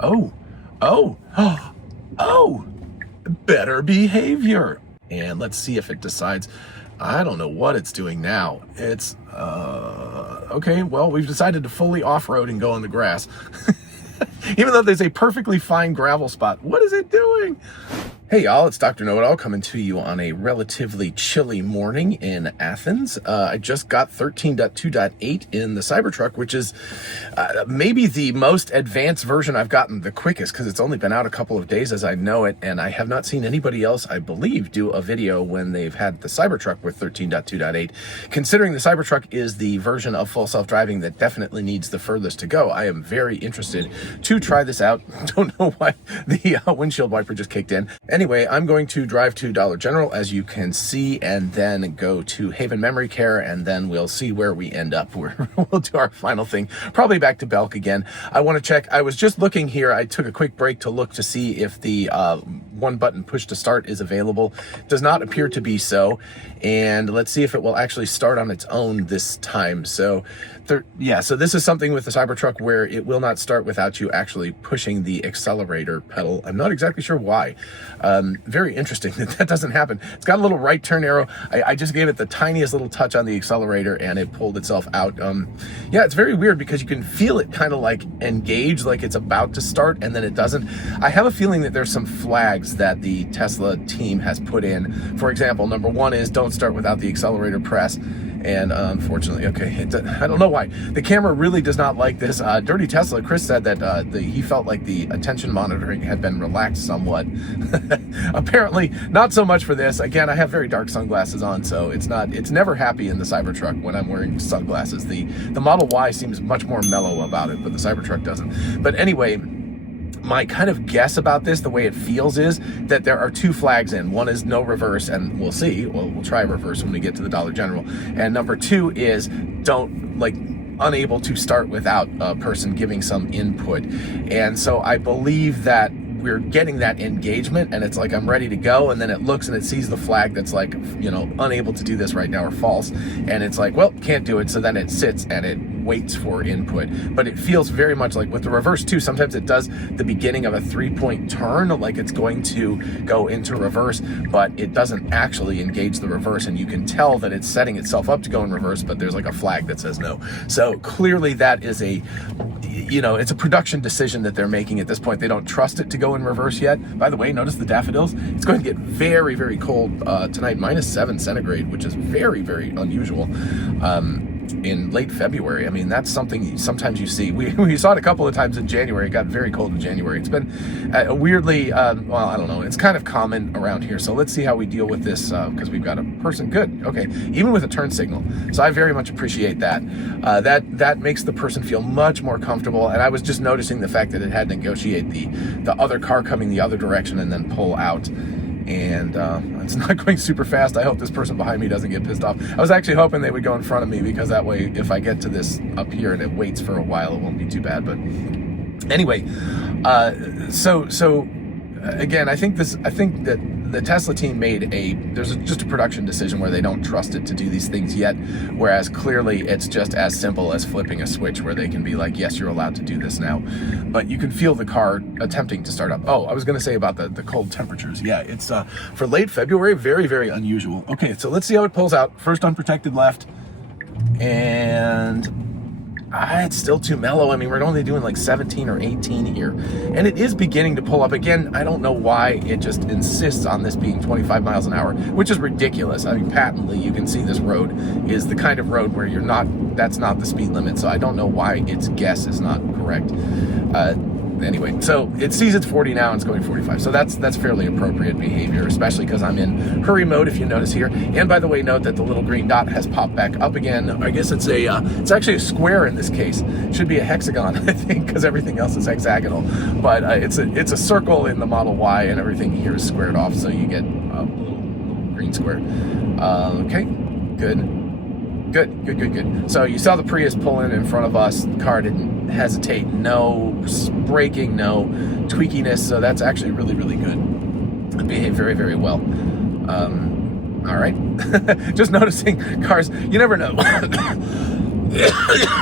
Oh, oh, oh, better behavior. And let's see if it decides. I don't know what it's doing now. It's, okay, well, we've decided to fully off-road and go on the grass. Even though there's a perfectly fine gravel spot. What is it doing? Hey y'all, it's Dr. Know-It-All coming to you on a relatively chilly morning in Athens. I just got 13.2.8 in the Cybertruck, which is maybe the most advanced version I've gotten the quickest, because it's only been out a couple of days as I know it, and I have not seen anybody else, I believe, do a video when they've had the Cybertruck with 13.2.8. Considering the Cybertruck is the version of full self-driving that definitely needs the furthest to go, I am very interested to try this out. Don't know why the windshield wiper just kicked in. Anyway, I'm going to drive to Dollar General, as you can see, and then go to Haven Memory Care, and then we'll see where we end up. We'll do our final thing, probably back to Belk again. I want to check. I was just looking here. I took a quick break to look to see if the one button push to start is available. Does not appear to be so. And let's see if it will actually start on its own this time. So yeah, so this is something with the Cybertruck where it will not start without you actually pushing the accelerator pedal. I'm not exactly sure why. Very interesting that doesn't happen. It's got a little right turn arrow. I just gave it the tiniest little touch on the accelerator and it pulled itself out. Yeah, it's very weird because you can feel it kind of like engage, like it's about to start, and then it doesn't. I have a feeling that there's some flags that the Tesla team has put in. For example, number one is don't start without the accelerator press. And unfortunately, okay, I don't know why. The camera really does not like this. Dirty Tesla, Chris said that he felt like the attention monitoring had been relaxed somewhat. Apparently, not so much for this. Again, I have very dark sunglasses on, so it's never happy in the Cybertruck when I'm wearing sunglasses. The Model Y seems much more mellow about it, but the Cybertruck doesn't. But anyway, my kind of guess about this, the way it feels, is that there are two flags in. One is no reverse, and we'll see. We'll try reverse when we get to the Dollar General. And number two is don't, like, unable to start without a person giving some input. And so I believe that we're getting that engagement, and it's like I'm ready to go, and then it looks and it sees the flag that's like, you know, unable to do this right now or false, and it's like, well, can't do it. So then it sits and it waits for input. But it feels very much like with the reverse too, sometimes it does the beginning of a 3-point turn, like it's going to go into reverse, but it doesn't actually engage the reverse, and you can tell that it's setting itself up to go in reverse, but there's like a flag that says no. So clearly that is a, you know, it's a production decision that they're making at this point. They don't trust it to go in reverse yet. By the way, notice the daffodils. It's going to get very, very cold tonight, -7 centigrade, which is very, very unusual in late February. I mean, that's something sometimes you see. We saw it a couple of times in January. It got very cold in January. It's been weirdly, well, I don't know. It's kind of common around here. So let's see how we deal with this, because we've got a person. Good. Okay. Even with a turn signal. So I very much appreciate that. That makes the person feel much more comfortable. And I was just noticing the fact that it had to negotiate the other car coming the other direction and then pull out. And it's not going super fast. I hope this person behind me doesn't get pissed off. I was actually hoping they would go in front of me, because that way, if I get to this up here and it waits for a while, it won't be too bad. But anyway, so again, I think that the Tesla team made there's just a production decision where they don't trust it to do these things yet, whereas clearly it's just as simple as flipping a switch where they can be like, yes, you're allowed to do this now. But you can feel the car attempting to start up. Oh, I was going to say about the cold temperatures. Yeah, it's for late February, very, very unusual. Okay, so let's see how it pulls out. First unprotected left, and it's still too mellow. I mean, we're only doing like 17 or 18 here, and it is beginning to pull up again. I don't know why it just insists on this being 25 miles an hour, which is ridiculous. I mean, patently, you can see this road is the kind of road where that's not the speed limit. So I don't know why its guess is not correct. Anyway, so it sees it's 40 now and it's going 45. So that's fairly appropriate behavior, especially because I'm in hurry mode, if you notice here. And by the way, note that the little green dot has popped back up again. I guess it's it's actually a square in this case. It should be a hexagon, I think, because everything else is hexagonal. But it's a circle in the Model Y, and everything here is squared off, so you get a little green square. Okay, good. Good. So you saw the Prius pull in front of us. The car didn't hesitate. No braking, no tweakiness. So that's actually really, really good. It behaved very, very well. All right. Just noticing cars. You never know.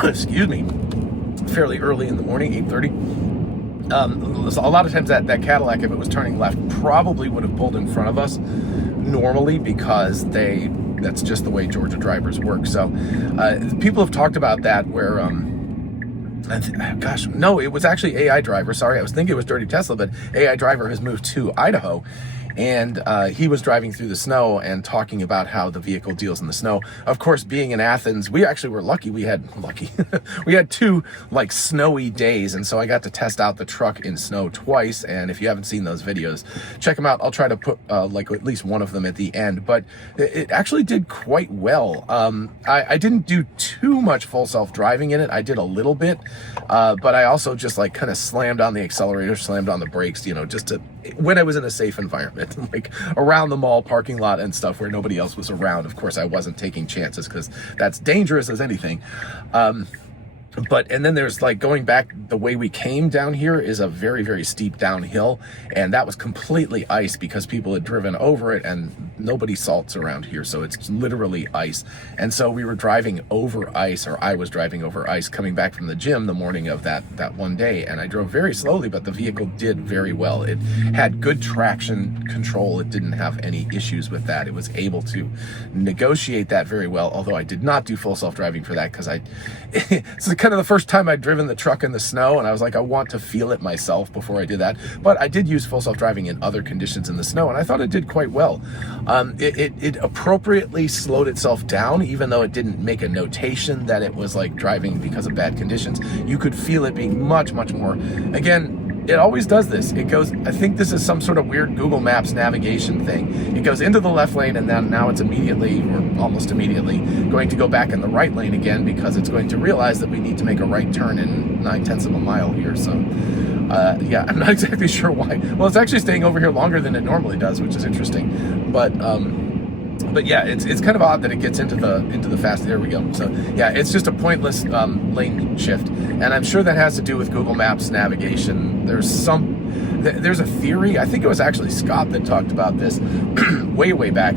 Excuse me. Fairly early in the morning, 8:30. a lot of times that Cadillac, if it was turning left, probably would have pulled in front of us normally, because that's just the way Georgia drivers work. So people have talked about that where gosh, no, it was actually AI Driver. Sorry, I was thinking it was Dirty Tesla, but AI Driver has moved to Idaho. And he was driving through the snow and talking about how the vehicle deals in the snow. Of course, being in Athens, we actually were lucky. We had 2 like snowy days, and so I got to test out the truck in snow twice. And if you haven't seen those videos, check them out. I'll try to put like at least one of them at the end. But it actually did quite well. I didn't do too much full self-driving in it. I did a little bit, but I also just like kind of slammed on the accelerator, slammed on the brakes, just to, when I was in a safe environment. Like around the mall parking lot and stuff where nobody else was around. Of course, I wasn't taking chances because that's dangerous as anything. And then there's like going back, the way we came down here is a very, very steep downhill, and that was completely ice because people had driven over it, and nobody salts around here, so it's literally ice. And so we were driving over ice, or I was driving over ice coming back from the gym the morning of that one day, and I drove very slowly, but the vehicle did very well. It had good traction control. It didn't have any issues with that. It was able to negotiate that very well, although I did not do full self-driving for that because it's kind of the first time I'd driven the truck in the snow, and I was like, I want to feel it myself before I did that. But I did use full self-driving in other conditions in the snow, and I thought it did quite well. It appropriately slowed itself down, even though it didn't make a notation that it was like driving because of bad conditions. You could feel it being much, much more. Again, it always does this. It goes, I think this is some sort of weird Google Maps navigation thing. It goes into the left lane, and then now it's immediately, or almost immediately, going to go back in the right lane again because it's going to realize that we need to make a right turn in 9/10 of a mile here. So yeah, I'm not exactly sure why. Well, it's actually staying over here longer than it normally does, which is interesting. But yeah, it's kind of odd that it gets into the fast. There we go. So yeah, it's just a pointless lane shift, and I'm sure that has to do with Google Maps navigation. There's a theory. I think it was actually Scott that talked about this way back,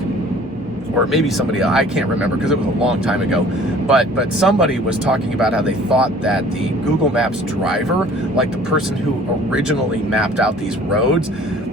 or maybe somebody else. I can't remember because it was a long time ago. But somebody was talking about how they thought that the Google Maps driver, like the person who originally mapped out these roads,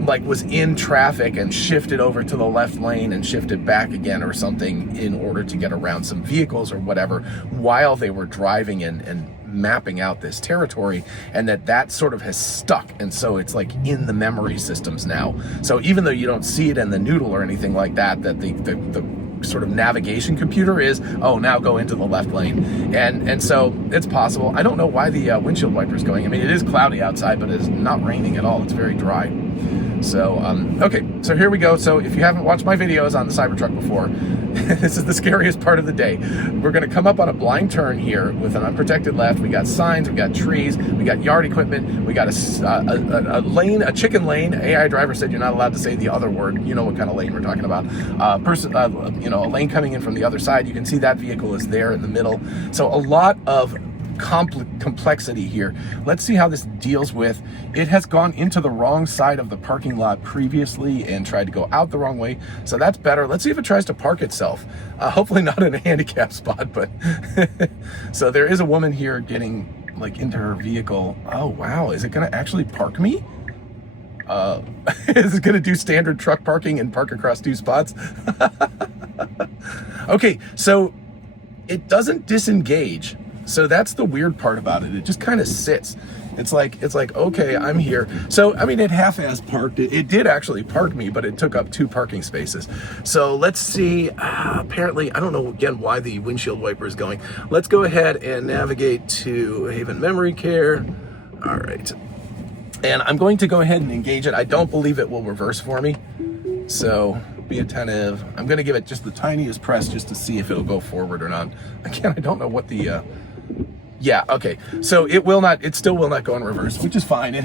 like was in traffic and shifted over to the left lane and shifted back again or something in order to get around some vehicles or whatever while they were driving and mapping out this territory, and that sort of has stuck, and so it's like in the memory systems now. So even though you don't see it in the noodle or anything like that, that the sort of navigation computer is, oh, now go into the left lane, and so it's possible. I don't know why the windshield wiper is going. I mean, it is cloudy outside, but it's not raining at all. It's very dry. So okay, so here we go. So if you haven't watched my videos on the Cybertruck before, this is the scariest part of the day. We're going to come up on a blind turn here with an unprotected left. We got signs, we got trees, we got yard equipment, we got a lane, a chicken lane. AI driver said you're not allowed to say the other word. You know what kind of lane we're talking about. A lane coming in from the other side. You can see that vehicle is there in the middle. So a lot of complexity here. Let's see how this deals with. It has gone into the wrong side of the parking lot previously and tried to go out the wrong way, so that's better. Let's see if it tries to park itself. Hopefully not in a handicap spot, but so there is a woman here getting like into her vehicle. Oh wow, is it gonna actually park me? Is it gonna do standard truck parking and park across 2 spots? Okay, so it doesn't disengage. So that's the weird part about it. It just kind of sits. It's like, okay, I'm here. So, I mean, it half-ass parked. It did actually park me, but it took up 2 parking spaces. So let's see. Apparently, I don't know, again, why the windshield wiper is going. Let's go ahead and navigate to Haven Memory Care. All right. And I'm going to go ahead and engage it. I don't believe it will reverse for me. So be attentive. I'm going to give it just the tiniest press just to see if it'll go forward or not. Again, I don't know what the... Yeah, okay. So it still will not go in reverse, which is fine. They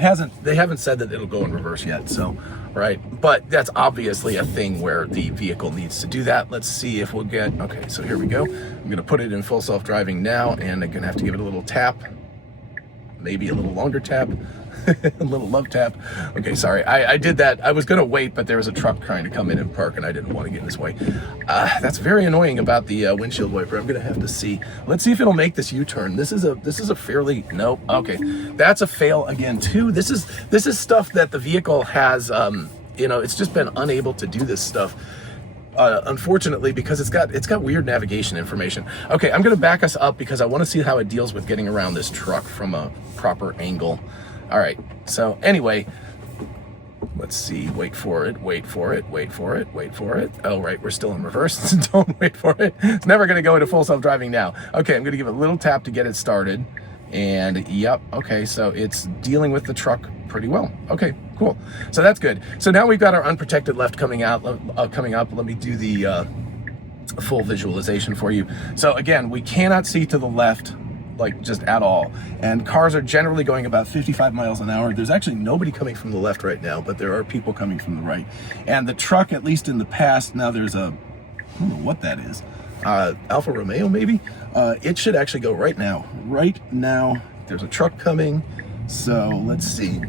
haven't said that it'll go in reverse yet, so, right? But that's obviously a thing where the vehicle needs to do that. Let's see if we'll get, okay, so here we go. I'm gonna put it in full self-driving now, and I'm gonna have to give it a little tap, maybe a little longer tap. A little love tap. Okay, sorry. I did that. I was going to wait, but there was a truck trying to come in and park, and I didn't want to get in his way. That's very annoying about the windshield wiper. I'm going to have to see. Let's see if it'll make this U-turn. This is a fairly, nope. Okay, that's a fail again too. This is stuff that the vehicle has. It's just been unable to do this stuff. Unfortunately, because it's got weird navigation information. Okay, I'm going to back us up because I want to see how it deals with getting around this truck from a proper angle. All right, so anyway, let's see, wait for it. Oh, right, we're still in reverse. Don't wait for it. It's never gonna go into full self-driving now. Okay, I'm gonna give it a little tap to get it started. And yep, okay, so it's dealing with the truck pretty well. Okay, cool. So that's good. So now we've got our unprotected left coming up. Let me do the full visualization for you. So again, we cannot see to the left, like just at all, and cars are generally going about 55 miles an hour. There's actually nobody coming from the left right now, but there are people coming from the right. And the truck, at least in the past, now there's I don't know what that is, Alfa Romeo maybe, it should actually go right now. There's a truck coming, so let's see.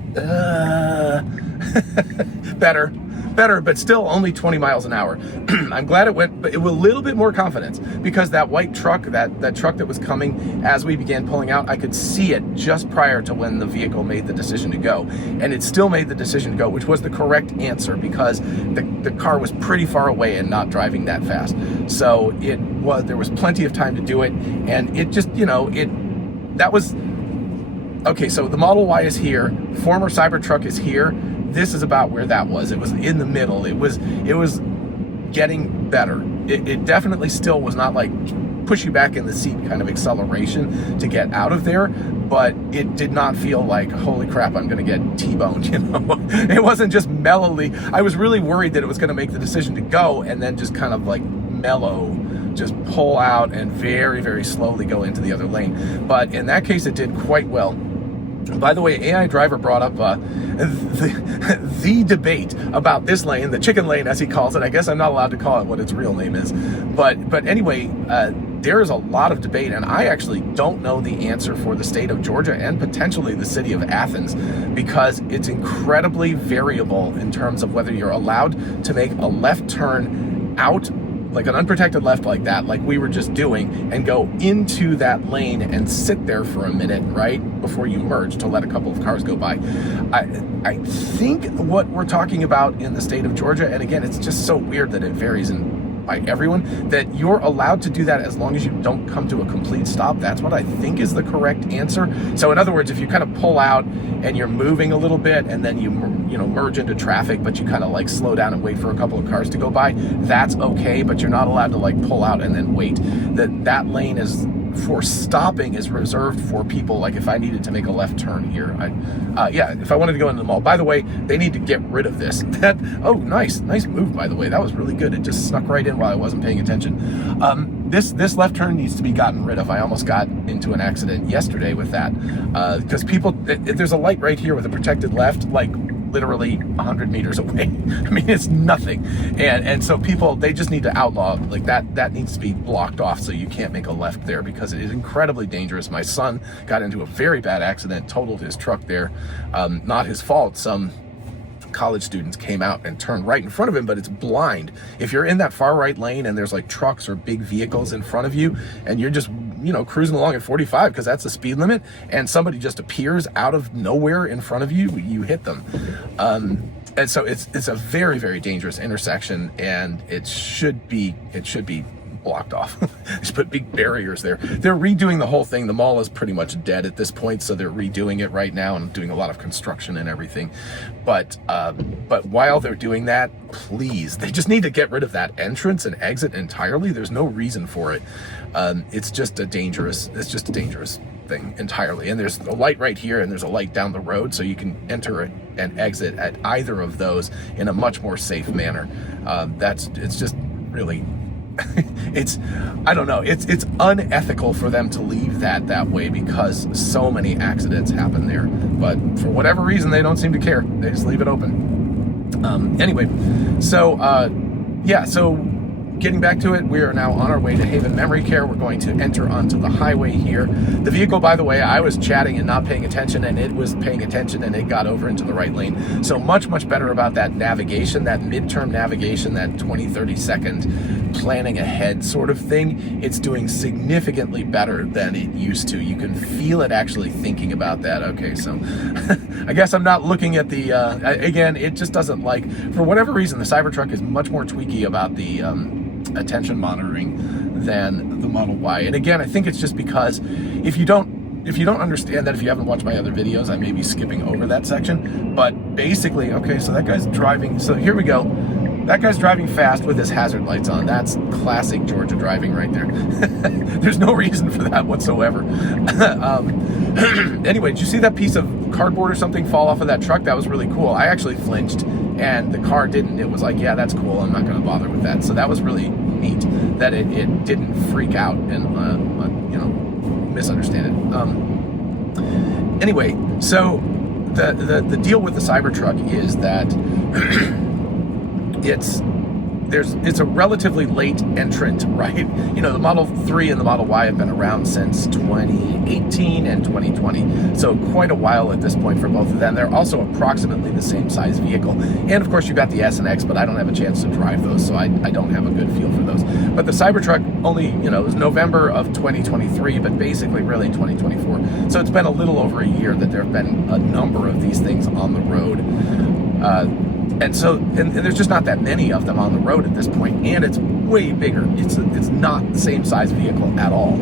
Better, but still only 20 miles an hour. I'm glad it went, but it was a little bit more confidence, because that white truck, that truck that was coming as we began pulling out, I could see it just prior to when the vehicle made the decision to go. And it still made the decision to go, which was the correct answer, because the car was pretty far away and not driving that fast. So there was plenty of time to do it. And it just, that was, okay, so the Model Y is here, former Cybertruck is here. This is about where that was. It was in the middle. It was getting better. It definitely still was not like push you back in the seat kind of acceleration to get out of there, but it did not feel like, holy crap, I'm going to get T-boned, It wasn't just mellowly. I was really worried that it was going to make the decision to go and then just kind of like mellow, just pull out and very, very slowly go into the other lane. But in that case, it did quite well. By the way, AI Driver brought up the debate about this lane, the chicken lane as he calls it. I guess I'm not allowed to call it what its real name is. But anyway, there is a lot of debate, and I actually don't know the answer for the state of Georgia and potentially the city of Athens, because it's incredibly variable in terms of whether you're allowed to make a left turn out, like an unprotected left like that, like we were just doing, and go into that lane and sit there for a minute, right, before you merge to let a couple of cars go by. I think what we're talking about in the state of Georgia, and again, it's just so weird that it varies by everyone, that you're allowed to do that as long as you don't come to a complete stop. That's what I think is the correct answer. So in other words, if you kind of pull out and you're moving a little bit and then you merge into traffic, but you kind of like slow down and wait for a couple of cars to go by, that's okay, but you're not allowed to like pull out and then wait. That lane is for stopping is reserved for people like if I needed to make a left turn here. If I wanted to go into the mall. By the way, they need to get rid of this. Nice move, by the way. That was really good. It just snuck right in while I wasn't paying attention. This left turn needs to be gotten rid of. I almost got into an accident yesterday with that, because there's a light right here with a protected left, like literally 100 meters away. I mean, it's nothing. And so people, they just need to outlaw, like that needs to be blocked off, so you can't make a left there, because it is incredibly dangerous. My son got into a very bad accident, totaled his truck there. Not his fault. Some college students came out and turned right in front of him, but it's blind. If you're in that far right lane and there's like trucks or big vehicles in front of you, and you're just cruising along at 45 because that's the speed limit, and somebody just appears out of nowhere in front of you, you hit them. And so it's a very, very dangerous intersection, and it should be blocked off. They should put big barriers there. They're redoing the whole thing. The mall is pretty much dead at this point, so they're redoing it right now and doing a lot of construction and everything. But while they're doing that, please, they just need to get rid of that entrance and exit entirely. There's no reason for it. It's just a dangerous thing entirely. And there's a light right here, and there's a light down the road, so you can enter and exit at either of those in a much more safe manner. It's just really it's unethical for them to leave that way, because so many accidents happen there. But for whatever reason, they don't seem to care. They just leave it open. Anyway, so getting back to it, we are now on our way to Haven Memory Care. We're going to enter onto the highway here. The vehicle, by the way, I was chatting and not paying attention, and it was paying attention, and it got over into the right lane. So much, much better about that navigation, that midterm navigation, that 20, 30 second planning ahead sort of thing. It's doing significantly better than it used to. You can feel it actually thinking about that. Okay, so I guess I'm not looking at the, again, it just doesn't like, for whatever reason, the Cybertruck is much more tweaky about the attention monitoring than the Model Y. And again, I think it's just because if you don't understand that, if you haven't watched my other videos, I may be skipping over that section. But basically, okay, so that guy's driving. So here we go. That guy's driving fast with his hazard lights on. That's classic Georgia driving right there. There's no reason for that whatsoever. Anyway, did you see that piece of cardboard or something fall off of that truck? That was really cool. I actually flinched and the car didn't. It was like, yeah, that's cool. I'm not going to bother with that. So that was really neat that it didn't freak out and, misunderstand it. Anyway, so the deal with the Cybertruck is that it's a relatively late entrant, right? You know, the Model 3 and the Model Y have been around since 2018 and 2020, so quite a while at this point for both of them. They're also approximately the same size vehicle, and of course you've got the S and X, but I don't have a chance to drive those, so I don't have a good feel for those. But the Cybertruck only, it was November of 2023, but basically really 2024. So it's been a little over a year that there have been a number of these things on the road. And so, and there's just not that many of them on the road at this point, and it's way bigger. It's not the same size vehicle at all.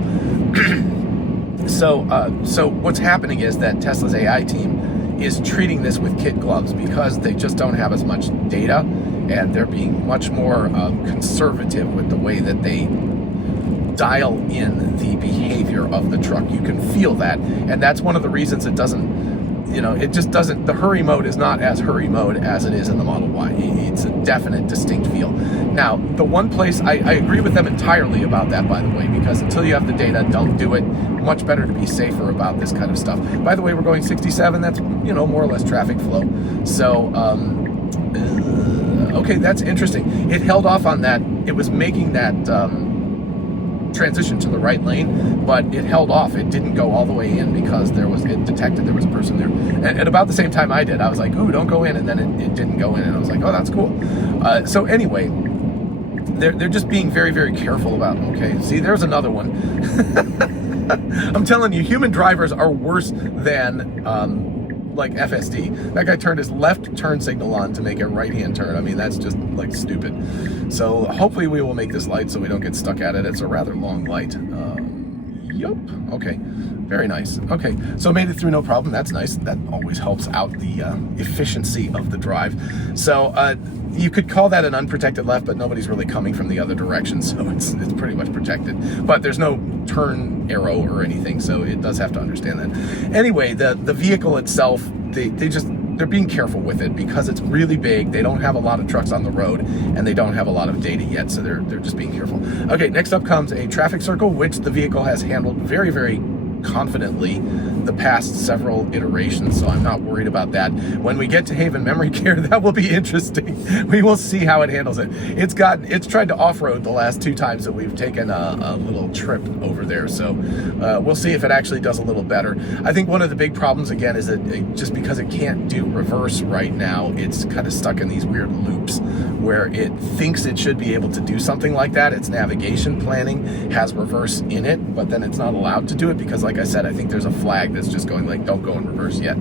So what's happening is that Tesla's AI team is treating this with kid gloves because they just don't have as much data, and they're being much more conservative with the way that they dial in the behavior of the truck. You can feel that, and that's one of the reasons it doesn't. It just doesn't, the hurry mode is not as hurry mode as it is in the Model Y. It's a definite, distinct feel. Now, the one place, I agree with them entirely about that, by the way, because until you have the data, don't do it. Much better to be safer about this kind of stuff. By the way, we're going 67, that's, more or less traffic flow. So, okay, that's interesting. It held off on that. It was making that, transition to the right lane, but it held off. It didn't go all the way in because it detected there was a person there. And at about the same time I did, I was like, ooh, don't go in, and then it didn't go in, and I was like, oh, that's cool. So anyway, they're just being very, very careful about, okay, see, there's another one. I'm telling you, human drivers are worse than like FSD. That guy turned his left turn signal on to make a right-hand turn. I mean, that's just like stupid. So hopefully we will make this light so we don't get stuck at it. It's a rather long light. Yup. Okay. Very nice. Okay. So made it through no problem. That's nice. That always helps out the efficiency of the drive. So you could call that an unprotected left, but nobody's really coming from the other direction, so it's pretty much protected. But there's no turn arrow or anything, so it does have to understand that. Anyway, the vehicle itself, they're being careful with it because it's really big. They don't have a lot of trucks on the road, and they don't have a lot of data yet, so they're just being careful. Okay, next up comes a traffic circle, which the vehicle has handled very, very confidently the past several iterations, so I'm not worried about that. When we get to Haven Memory Care, that will be interesting. We will see how it handles it. It's tried to off-road the last 2 times that we've taken a little trip over there, so we'll see if it actually does a little better. I think one of the big problems again is that just because it can't do reverse right now, it's kind of stuck in these weird loops where it thinks it should be able to do something like that. Its navigation planning has reverse in it, but then it's not allowed to do it because, like I said, I think there's a flag that's just going like, don't go in reverse yet.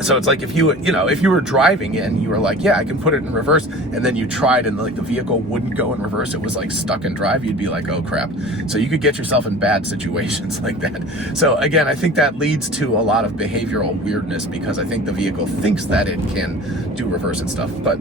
So it's like if you were driving and you were like, yeah, I can put it in reverse, and then you tried and like the vehicle wouldn't go in reverse, it was like stuck in drive, you'd be like, oh crap. So you could get yourself in bad situations like that. So again, I think that leads to a lot of behavioral weirdness because I think the vehicle thinks that it can do reverse and stuff. But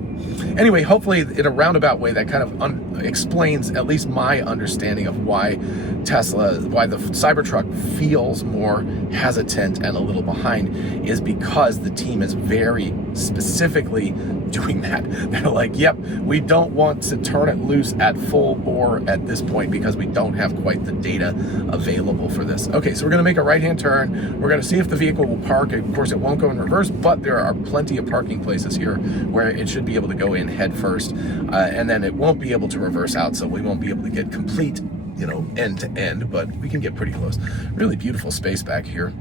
anyway, hopefully in a roundabout way that kind of explains at least my understanding of why the Cybertruck feels more hesitant and a little behind is because the team is very specifically doing that. They're like, yep, we don't want to turn it loose at full bore at this point because we don't have quite the data available for this. Okay, so we're going to make a right-hand turn. We're going to see if the vehicle will park. Of course, it won't go in reverse, but there are plenty of parking places here where it should be able to go in head first, and then it won't be able to reverse out, so we won't be able to get complete, you know, end to end, but we can get pretty close. Really beautiful space back here.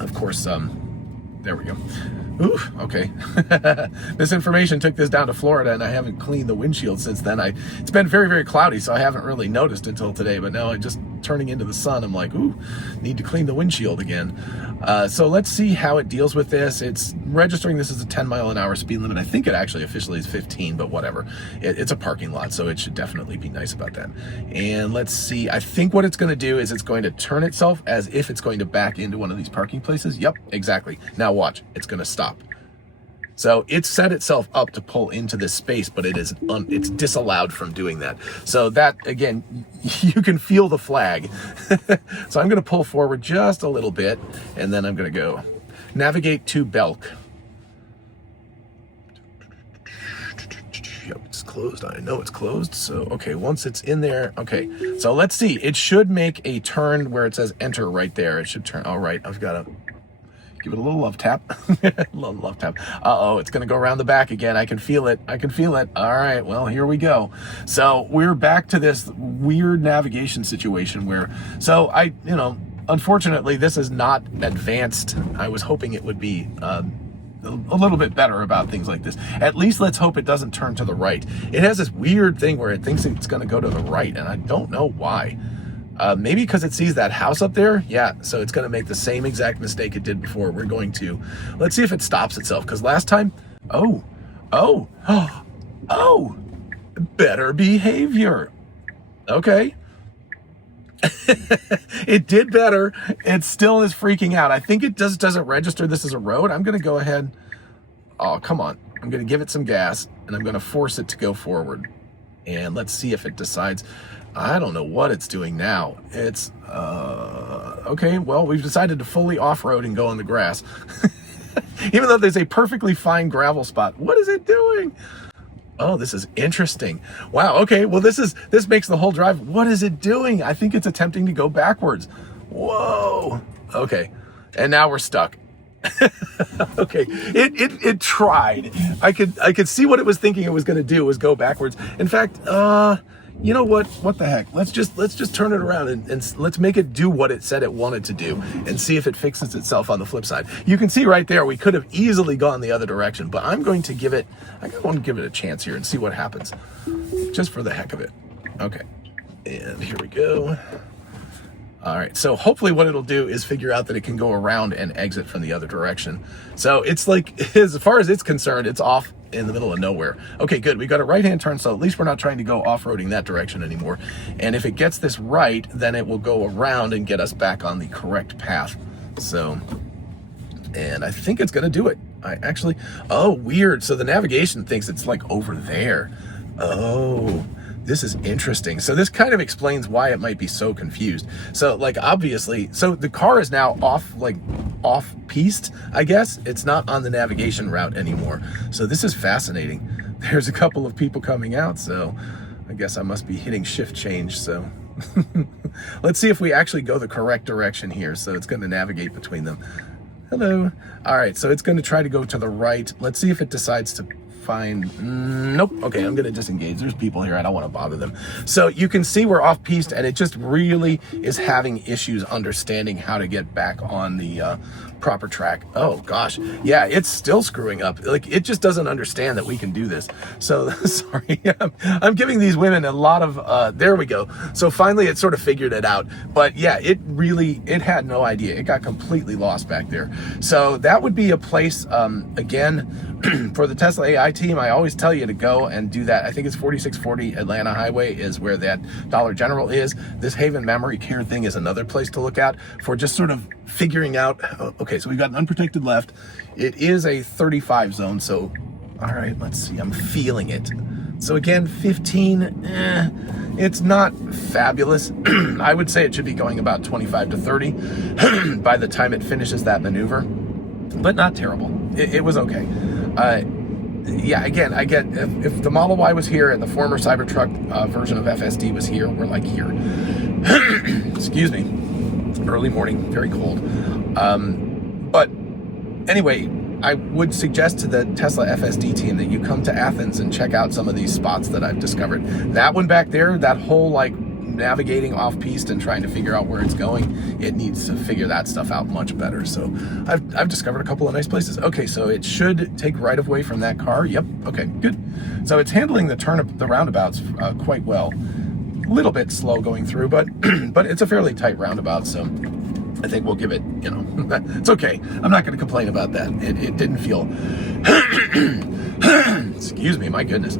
Of course, there we go. Ooh, okay. This information took this down to Florida, and I haven't cleaned the windshield since then. It's been very, very cloudy, so I haven't really noticed until today, but now I'm just turning into the sun. I'm like, ooh, need to clean the windshield again. So let's see how it deals with this. It's registering this as a 10-mile-an-hour speed limit. I think it actually officially is 15, but whatever. It's a parking lot, so it should definitely be nice about that. And let's see. I think what it's going to do is it's going to turn itself as if it's going to back into one of these parking places. Yep, exactly. Now watch. It's going to stop. So it's set itself up to pull into this space, but it's disallowed from doing that. So that, again, you can feel the flag. So I'm going to pull forward just a little bit, and then I'm going to go navigate to Belk. Yep, it's closed. I know it's closed. So, okay, once it's in there, okay. So let's see. It should make a turn where it says enter right there. It should turn. All right, I've got to give it a little love tap. love tap. Uh-oh, it's going to go around the back again. I can feel it. I can feel it. All right, well, here we go. So we're back to this weird navigation situation where, unfortunately, this is not advanced. I was hoping it would be a little bit better about things like this. At least let's hope it doesn't turn to the right. It has this weird thing where it thinks it's going to go to the right, and I don't know why. Maybe because it sees that house up there. Yeah, so it's going to make the same exact mistake it did before. We're going to, let's see if it stops itself. Because last time, oh, better behavior. Okay. It did better. It still is freaking out. I think it just doesn't register this as a road. I'm going to go ahead. Oh, come on. I'm going to give it some gas, and I'm going to force it to go forward. And let's see if it decides. I don't know what it's doing now. It's, okay, well, we've decided to fully off-road and go on the grass. Even though there's a perfectly fine gravel spot. What is it doing? Oh, this is interesting. Wow, okay, well, this makes the whole drive. What is it doing? I think it's attempting to go backwards. Whoa. Okay, and now we're stuck. Okay, it tried. I could see what it was thinking it was going to do was go backwards. In fact, you know what the heck, let's just turn it around and let's make it do what it said it wanted to do and see if it fixes itself on the flip side. You can see right there we could have easily gone the other direction, but I want to give it a chance here and see what happens, just for the heck of it. Okay, and here we go. All right, so hopefully what it'll do is figure out that it can go around and exit from the other direction. So it's like, as far as it's concerned, it's off in the middle of nowhere. Okay, good. We got a right-hand turn, so at least we're not trying to go off-roading that direction anymore. And if it gets this right, then it will go around and get us back on the correct path. So, and I think it's going to do it. Oh, weird. So the navigation thinks it's like over there. Oh, this is interesting. So this kind of explains why it might be so confused. So like obviously, so the car is now off-piste, I guess. It's not on the navigation route anymore. So this is fascinating. There's a couple of people coming out, so I guess I must be hitting shift change. So let's see if we actually go the correct direction here. So it's going to navigate between them. Hello. All right, so it's going to try to go to the right. Let's see if it decides to nope. Okay, I'm gonna disengage. There's people here. I don't want to bother them. So you can see we're off piste, and it just really is having issues understanding how to get back on the proper track. Oh gosh, yeah, it's still screwing up. Like it just doesn't understand that we can do this. So sorry, I'm giving these women a lot of. There we go. So finally, it sort of figured it out. But yeah, it had no idea. It got completely lost back there. So that would be a place again. For the Tesla AI team, I always tell you to go and do that. I think it's 4640 Atlanta Highway is where that Dollar General is. This Haven Memory Care thing is another place to look at for just sort of figuring out, okay, so we've got an unprotected left. It is a 35 zone, so all right, let's see, I'm feeling it. So again, 15, it's not fabulous. I would say it should be going about 25 to 30 by the time it finishes that maneuver, but not terrible. It was okay. Yeah, again, I get if the Model Y was here and the former Cybertruck version of FSD was here, we're like here. Excuse me. Early morning, very cold. But anyway, I would suggest to the Tesla FSD team that you come to Athens and check out some of these spots that I've discovered. That one back there, that whole like navigating off-piste and trying to figure out where it's going, it needs to figure that stuff out much better. So I've discovered a couple of nice places. Okay, so it should take right of way from that car. Yep, okay, good. So it's handling the roundabouts quite well. A little bit slow going through, but but it's a fairly tight roundabout, so I think we'll give it, you know, it's okay. I'm not going to complain about that. It didn't feel, excuse me, my goodness.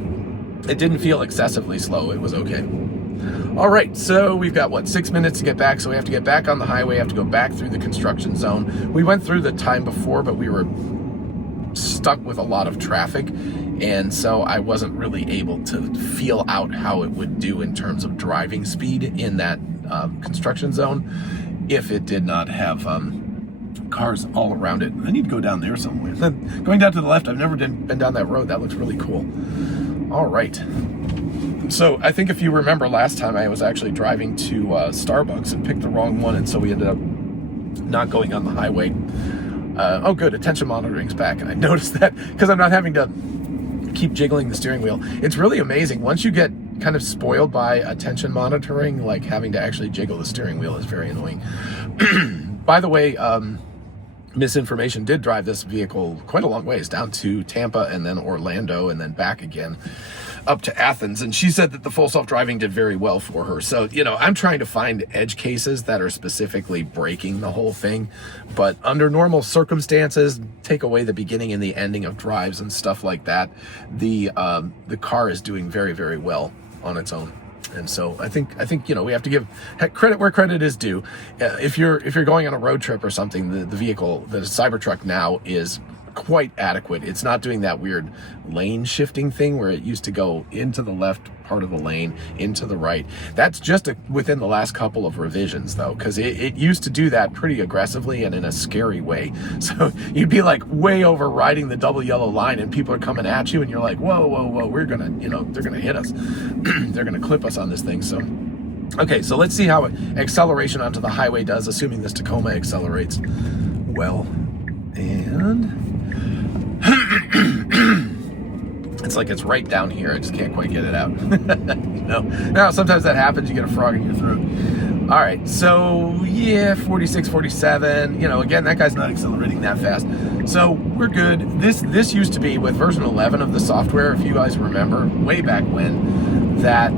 It didn't feel excessively slow. It was okay. All right, so we've got, what, 6 minutes to get back, so we have to get back on the highway, have to go back through the construction zone. We went through the time before, but we were stuck with a lot of traffic, and so I wasn't really able to feel out how it would do in terms of driving speed in that construction zone if it did not have cars all around it. I need to go down there somewhere. Then going down to the left, I've never been down that road. That looks really cool. All right. So I think if you remember last time, I was actually driving to Starbucks and picked the wrong one, and so we ended up not going on the highway. Oh good, attention monitoring's back. I noticed that because I'm not having to keep jiggling the steering wheel. It's really amazing. Once you get kind of spoiled by attention monitoring, like having to actually jiggle the steering wheel is very annoying. By the way, Misinformation did drive this vehicle quite a long ways, down to Tampa and then Orlando and then back again up to Athens, and she said that the full self-driving did very well for her. So, you know, I'm trying to find edge cases that are specifically breaking the whole thing, but under normal circumstances, take away the beginning and the ending of drives and stuff like that, the car is doing very, very well on its own. And so I think you know, we have to give credit where credit is due. If you're going on a road trip or something, the vehicle, the Cybertruck now is quite adequate. It's not doing that weird lane shifting thing where it used to go into the left part of the lane, into the right. That's just within the last couple of revisions though, because it used to do that pretty aggressively and in a scary way. So you'd be like way overriding the double yellow line and people are coming at you and you're like, whoa, whoa, whoa, we're gonna, you know, they're gonna hit us. They're gonna clip us on this thing. So okay, so let's see how acceleration onto the highway does, assuming this Tacoma accelerates well. And it's like it's right down here. I just can't quite get it out. Now sometimes that happens. You get a frog in your throat. All right, so yeah, 46, 47. You know, again, that guy's not accelerating that fast, so we're good. This used to be with version 11 of the software, if you guys remember, way back when, that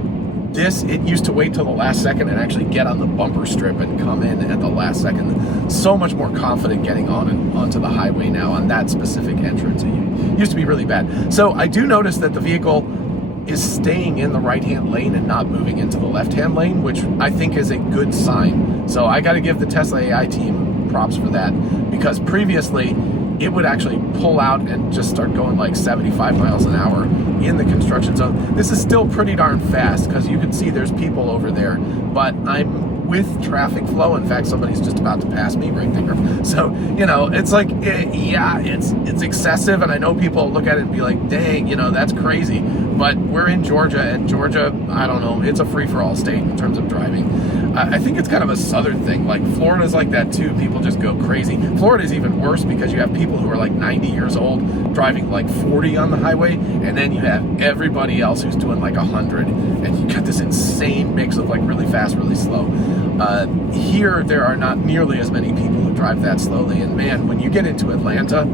it used to wait till the last second and actually get on the bumper strip and come in at the last second. So much more confident getting on and onto the highway now on that specific entrance. It used to be really bad. So I do notice that the vehicle is staying in the right-hand lane and not moving into the left-hand lane, which I think is a good sign. So I got to give the Tesla AI team props for that, because previously it would actually pull out and just start going like 75 miles an hour in the construction zone. This is still pretty darn fast because you can see there's people over there, but I'm with traffic flow. In fact, somebody's just about to pass me right there. So, you know, it's like, yeah, it's excessive, and I know people look at it and be like, dang, you know, that's crazy. But we're in Georgia, and Georgia, I don't know, it's a free-for-all state in terms of driving. I think it's kind of a southern thing. Like Florida's like that too. People just go crazy. Florida's even worse because you have people who are like 90 years old driving like 40 on the highway, and then you have everybody else who's doing like 100, and you got this insane mix of like really fast, really slow. Here, there are not nearly as many people who drive that slowly, and man, when you get into Atlanta,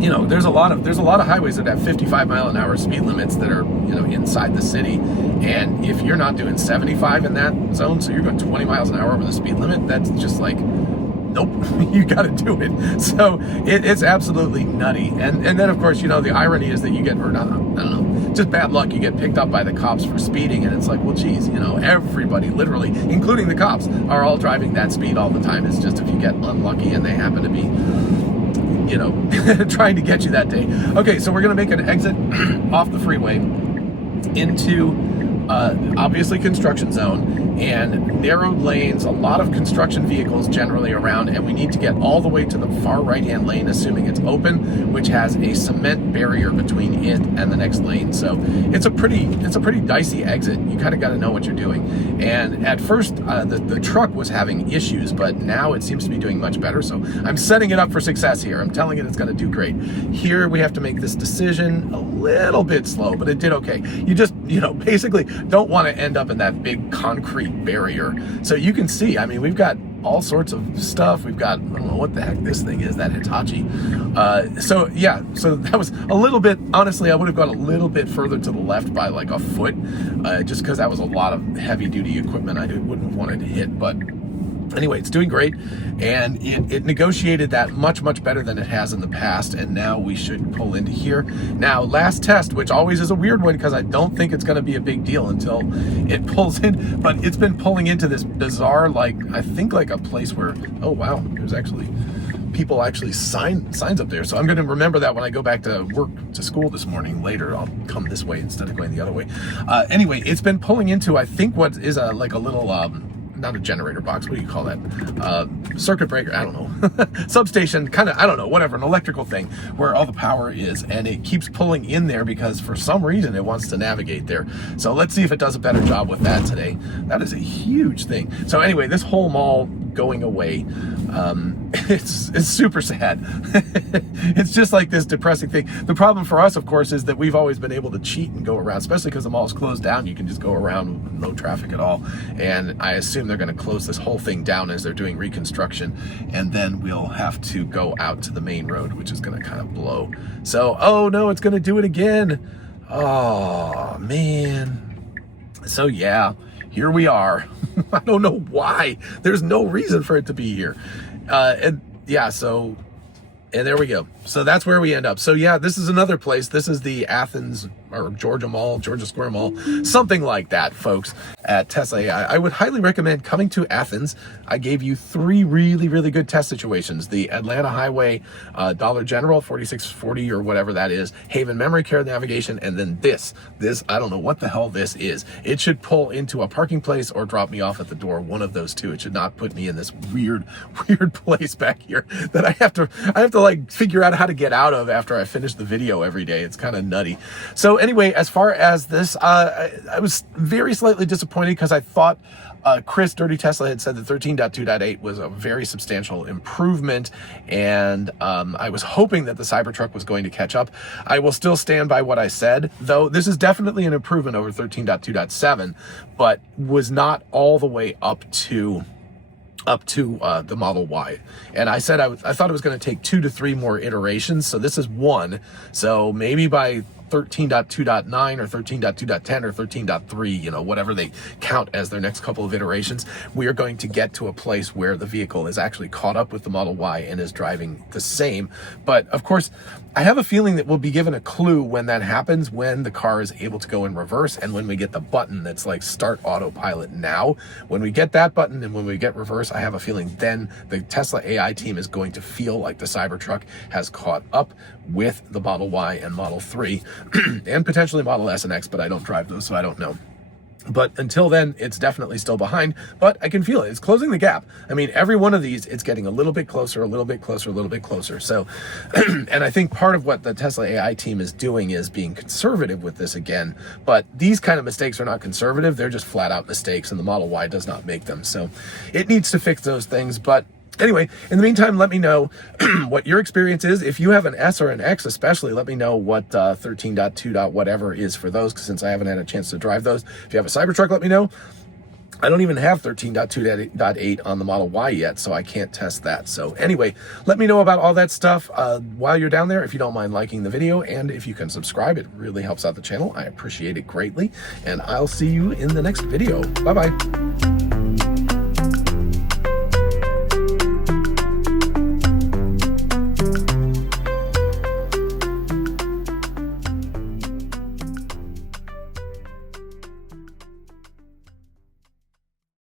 you know, there's a lot of highways that have 55 mile an hour speed limits that are, you know, inside the city. And if you're not doing 75 in that zone, so you're going 20 miles an hour over the speed limit, that's just like, nope, you got to do it. So it's absolutely nutty. And then of course, you know, the irony is that you get, or not, I don't know, just bad luck. You get picked up by the cops for speeding, and it's like, well, geez, you know, everybody, literally, including the cops, are all driving that speed all the time. It's just if you get unlucky and they happen to be, you know, trying to get you that day. Okay, so we're gonna make an exit off the freeway into obviously construction zone, and narrowed lanes, a lot of construction vehicles generally around, and we need to get all the way to the far right-hand lane, assuming it's open, which has a cement barrier between it and the next lane. So it's a pretty dicey exit. You kind of got to know what you're doing. And at first, the truck was having issues, but now it seems to be doing much better. So I'm setting it up for success here. I'm telling it it's going to do great. Here we have to make this decision a little bit slow, but it did okay. You just, basically don't want to end up in that big concrete barrier. So you can see, I mean, we've got all sorts of stuff. We've got, I don't know what the heck this thing is, that Hitachi. So that was a little bit, honestly, I would have gone a little bit further to the left by like a foot, just because that was a lot of heavy duty equipment I wouldn't have wanted to hit. But anyway, it's doing great, and it negotiated that much better than it has in the past, and now we should pull into here. Now, last test, which always is a weird one because I don't think it's going to be a big deal until it pulls in, but it's been pulling into this bizarre, I think like a place where, oh wow, there's actually people signs up there. So I'm going to remember that when I go back to school this morning later. I'll come this way instead of going the other way. Anyway, it's been pulling into, I think, what is a little not a generator box, what do you call that? Circuit breaker, I don't know. Substation, kind of, I don't know, whatever, an electrical thing where all the power is, and it keeps pulling in there because for some reason it wants to navigate there. So let's see if it does a better job with that today. That is a huge thing. So anyway, this whole mall going away, it's super sad. It's just like this depressing thing. The problem for us, of course, is that we've always been able to cheat and go around, especially because the mall's closed down. You can just go around with no traffic at all. And I assume they're going to close this whole thing down as they're doing reconstruction, and then we'll have to go out to the main road, which is going to kind of blow. So, oh no, it's going to do it again. Oh man. So yeah, here we are. I don't know why. There's no reason for it to be here. And there we go. So that's where we end up. So yeah, this is another place. This is the Athens or Georgia Square Mall, something like that, folks, at TSLA. I would highly recommend coming to Athens. I gave you 3 really good test situations: the Atlanta Highway, Dollar General 4640 or whatever that is, Haven Memory Care Navigation, and then this I don't know what the hell this is. It should pull into a parking place or drop me off at the door, one of those two. It should not put me in this weird place back here that I have to like figure out how to get out of after I finish the video every day. It's kind of nutty. So anyway, as far as this, I was very slightly disappointed because I thought Chris Dirty Tesla had said that 13.2.8 was a very substantial improvement, and I was hoping that the Cybertruck was going to catch up. I will still stand by what I said, though this is definitely an improvement over 13.2.7, but was not all the way up to the Model Y. And I said I thought it was going to take 2 to 3 more iterations, so this is 1. So maybe by 13.2.9 or 13.2.10 or 13.3, whatever they count as their next couple of iterations, we are going to get to a place where the vehicle is actually caught up with the Model Y and is driving the same. But of course, I have a feeling that we'll be given a clue when that happens, when the car is able to go in reverse and when we get the button that's like start autopilot now. When we get that button and when we get reverse, I have a feeling then the Tesla AI team is going to feel like the Cybertruck has caught up with the Model Y and Model 3 and potentially Model S and X, but I don't drive those, so I don't know. But until then, it's definitely still behind, but I can feel it. It's closing the gap. I mean, every one of these, it's getting a little bit closer, a little bit closer, a little bit closer. So, and I think part of what the Tesla AI team is doing is being conservative with this again, but these kind of mistakes are not conservative. They're just flat out mistakes, and the Model Y does not make them. So it needs to fix those things, but anyway, in the meantime, let me know what your experience is. If you have an S or an X especially, let me know what 13.2. whatever is for those, since I haven't had a chance to drive those. If you have a Cybertruck, let me know. I don't even have 13.2.8 on the Model Y yet, so I can't test that. So anyway, let me know about all that stuff while you're down there. If you don't mind liking the video, and if you can subscribe, it really helps out the channel. I appreciate it greatly, and I'll see you in the next video. Bye-bye.